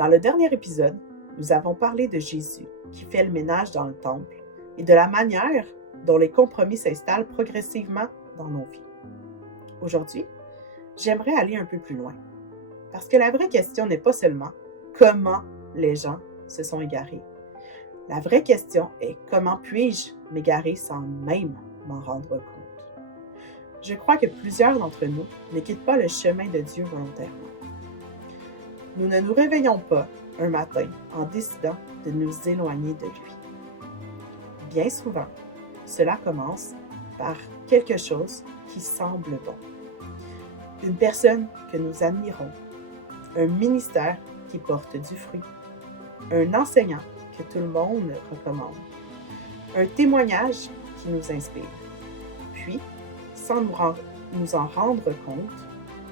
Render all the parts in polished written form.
Dans le dernier épisode, nous avons parlé de Jésus qui fait le ménage dans le temple et de la manière dont les compromis s'installent progressivement dans nos vies. Aujourd'hui, j'aimerais aller un peu plus loin, parce que la vraie question n'est pas seulement comment les gens se sont égarés. La vraie question est comment puis-je m'égarer sans même m'en rendre compte? Je crois que plusieurs d'entre nous ne quittent pas le chemin de Dieu volontairement. Nous ne nous réveillons pas un matin en décidant de nous éloigner de lui. Bien souvent, cela commence par quelque chose qui semble bon. Une personne que nous admirons, un ministère qui porte du fruit, un enseignant que tout le monde recommande, un témoignage qui nous inspire. Puis, sans nous en rendre compte,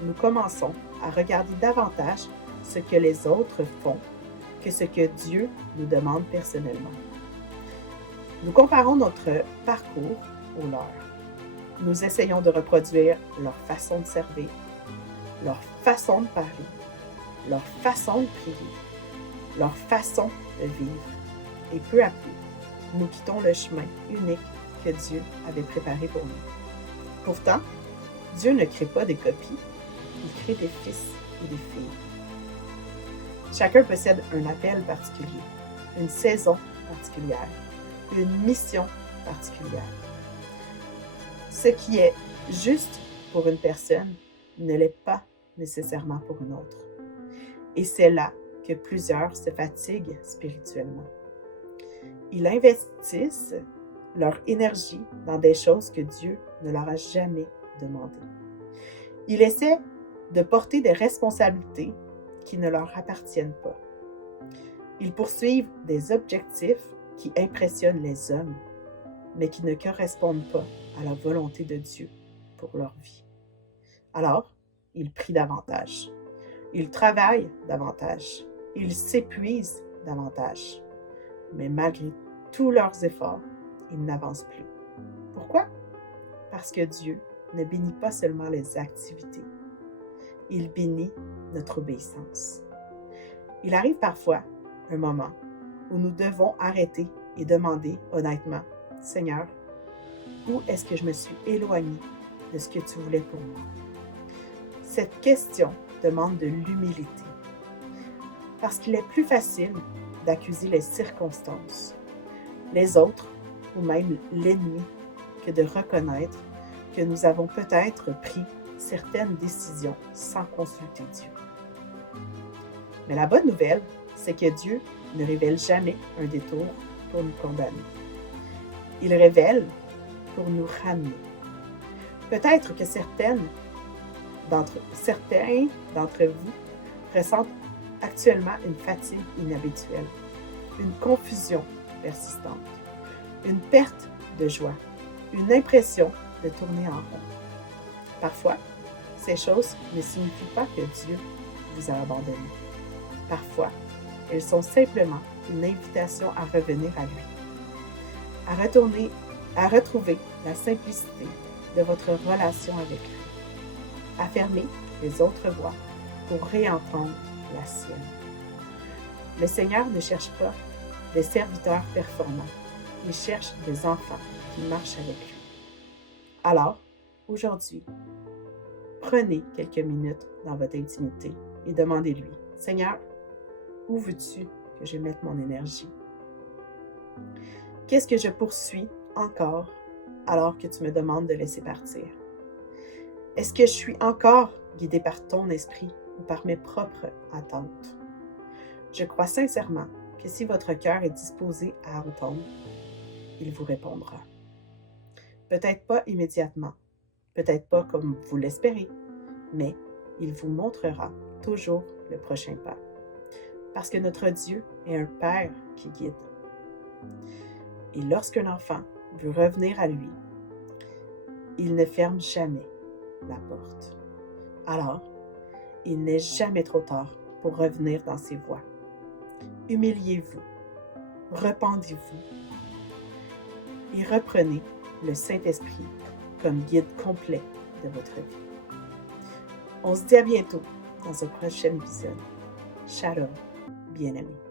nous commençons à regarder davantage ce que les autres font que ce que Dieu nous demande personnellement. Nous comparons notre parcours au leur. Nous essayons de reproduire leur façon de servir, leur façon de parler, leur façon de prier, leur façon de vivre. Et peu à peu, nous quittons le chemin unique que Dieu avait préparé pour nous. Pourtant, Dieu ne crée pas des copies, il crée des fils et des filles. Chacun possède un appel particulier, une saison particulière, une mission particulière. Ce qui est juste pour une personne ne l'est pas nécessairement pour une autre. Et c'est là que plusieurs se fatiguent spirituellement. Ils investissent leur énergie dans des choses que Dieu ne leur a jamais demandées. Ils essaient de porter des responsabilités qui ne leur appartiennent pas. Ils poursuivent des objectifs qui impressionnent les hommes, mais qui ne correspondent pas à la volonté de Dieu pour leur vie. Alors, ils prient davantage. Ils travaillent davantage. Ils s'épuisent davantage. Mais malgré tous leurs efforts, ils n'avancent plus. Pourquoi? Parce que Dieu ne bénit pas seulement les activités. Il bénit notre obéissance. Il arrive parfois un moment où nous devons arrêter et demander honnêtement, « Seigneur, où est-ce que je me suis éloignée de ce que tu voulais pour moi? » Cette question demande de l'humilité, parce qu'il est plus facile d'accuser les circonstances, les autres ou même l'ennemi que de reconnaître que nous avons peut-être pris certaines décisions sans consulter Dieu. Mais la bonne nouvelle, c'est que Dieu ne révèle jamais un détour pour nous condamner. Il révèle pour nous ramener. Peut-être que certains d'entre vous ressentent actuellement une fatigue inhabituelle, une confusion persistante, une perte de joie, une impression de tourner en rond. Parfois, ces choses ne signifient pas que Dieu vous a abandonné. Parfois, elles sont simplement une invitation à revenir à lui, à retrouver la simplicité de votre relation avec lui, à fermer les autres voies pour réentendre la sienne. Le Seigneur ne cherche pas des serviteurs performants, il cherche des enfants qui marchent avec lui. Alors, aujourd'hui, prenez quelques minutes dans votre intimité et demandez-lui, « Seigneur, où veux-tu que je mette mon énergie? Qu'est-ce que je poursuis encore alors que tu me demandes de laisser partir? Est-ce que je suis encore guidée par ton esprit ou par mes propres attentes? Je crois sincèrement que si votre cœur est disposé à entendre, il vous répondra. Peut-être pas immédiatement, peut-être pas comme vous l'espérez, mais il vous montrera toujours le prochain pas. Parce que notre Dieu est un Père qui guide. Et lorsqu'un enfant veut revenir à lui, il ne ferme jamais la porte. Alors, il n'est jamais trop tard pour revenir dans ses voies. Humiliez-vous, repentez-vous et reprenez le Saint-Esprit comme guide complet de votre vie. On se dit à bientôt dans un prochain épisode. Shalom. bien-aimés.